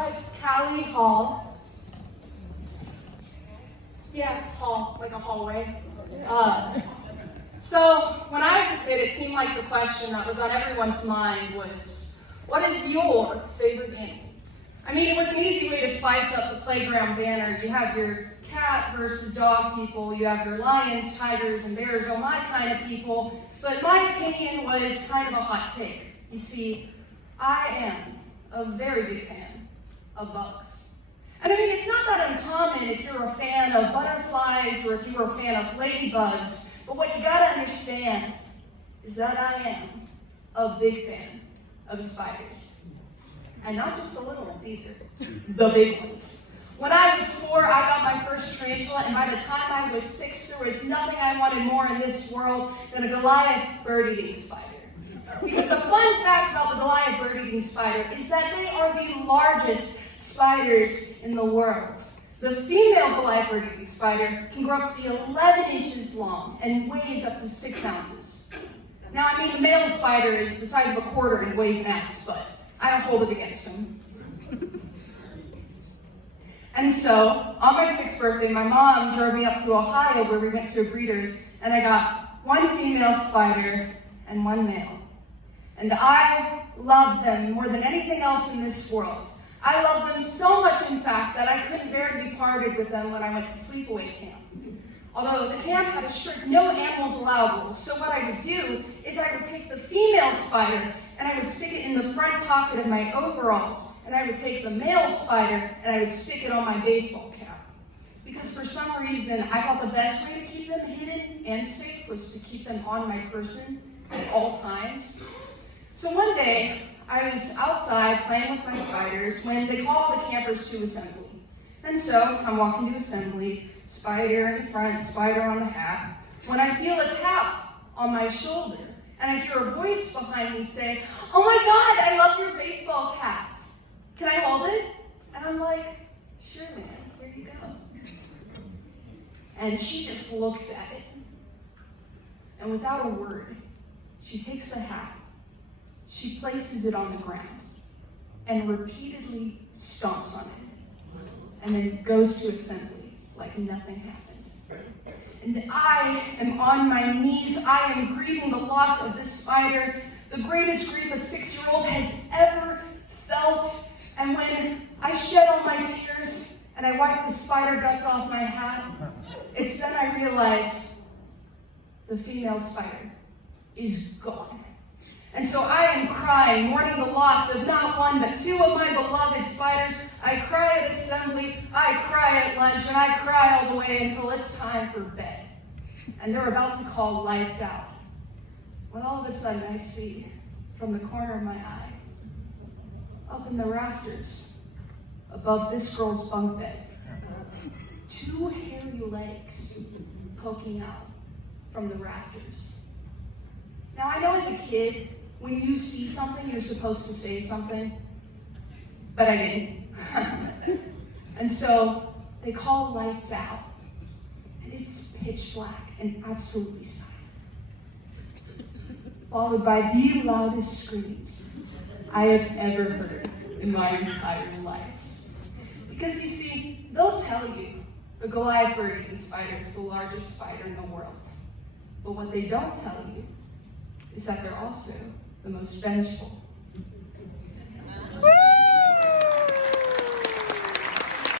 It's KALLY Hall. Yeah, hall, like a hallway. So when I was a kid, it seemed like the question that was on everyone's mind was, what is your favorite game? I mean, it was an easy way to spice up the playground banner. You have your cat versus dog people, you have your lions, tigers, and bears, oh my kind of people. But my opinion was kind of a hot take. You see, I am a very big fan of bugs. And I mean, it's not that uncommon if you're a fan of butterflies or if you're a fan of ladybugs, but what you gotta understand is that I am a big fan of spiders. And not just the little ones either, the big ones. When I was 4, I got my first tarantula, and by the time I was 6, there was nothing I wanted more in this world than a Goliath bird-eating spider. Because a fun fact about the Goliath bird-eating spider is that they are the largest spiders in the world. The female Goliath bird-eating spider can grow up to be 11 inches long and weighs up to 6 ounces. Now, I mean, the male spider is the size of a quarter and weighs an ounce, but I don't hold it against him. And so, on my 6th birthday, my mom drove me up to Ohio where we went to a breeder's, and I got 1 female spider and 1 male. And I love them more than anything else in this world. I love them so much, in fact, that I couldn't bear to be parted with them when I went to sleepaway camp. Although the camp had a strict no animals allowed rule, so what I would do is I would take the female spider and I would stick it in the front pocket of my overalls, and I would take the male spider and I would stick it on my baseball cap. Because for some reason, I thought the best way to keep them hidden and safe was to keep them on my person at all times. So one day, I was outside playing with my spiders when they called the campers to assembly. And so, I'm walking to assembly, spider in front, spider on the hat, when I feel a tap on my shoulder, and I hear a voice behind me say, "Oh my God, I love your baseball cap. Can I hold it?" And I'm like, "Sure, man, here you go." And she just looks at it, and without a word, she takes the hat, she places it on the ground, and repeatedly stomps on it, and then goes to assembly like nothing happened. And I am on my knees. I am grieving the loss of this spider, the greatest grief a 6-year-old has ever felt. And when I shed all my tears and I wiped the spider guts off my hat, it's then I realized the female spider is gone. And so I am crying, mourning the loss of not 1, but 2 of my beloved spiders. I cry at assembly, I cry at lunch, and I cry all the way until it's time for bed. And they're about to call lights out, when all of a sudden I see, from the corner of my eye, up in the rafters, above this girl's bunk bed, 2 hairy legs poking out from the rafters. Now, I know as a kid, when you see something, you're supposed to say something, but I didn't. And so they call lights out, and it's pitch black and absolutely silent, followed by the loudest screams I have ever heard in my entire life. Because you see, they'll tell you the Goliath bird-eating spider is the largest spider in the world. But what they don't tell you is that they're also the most vengeful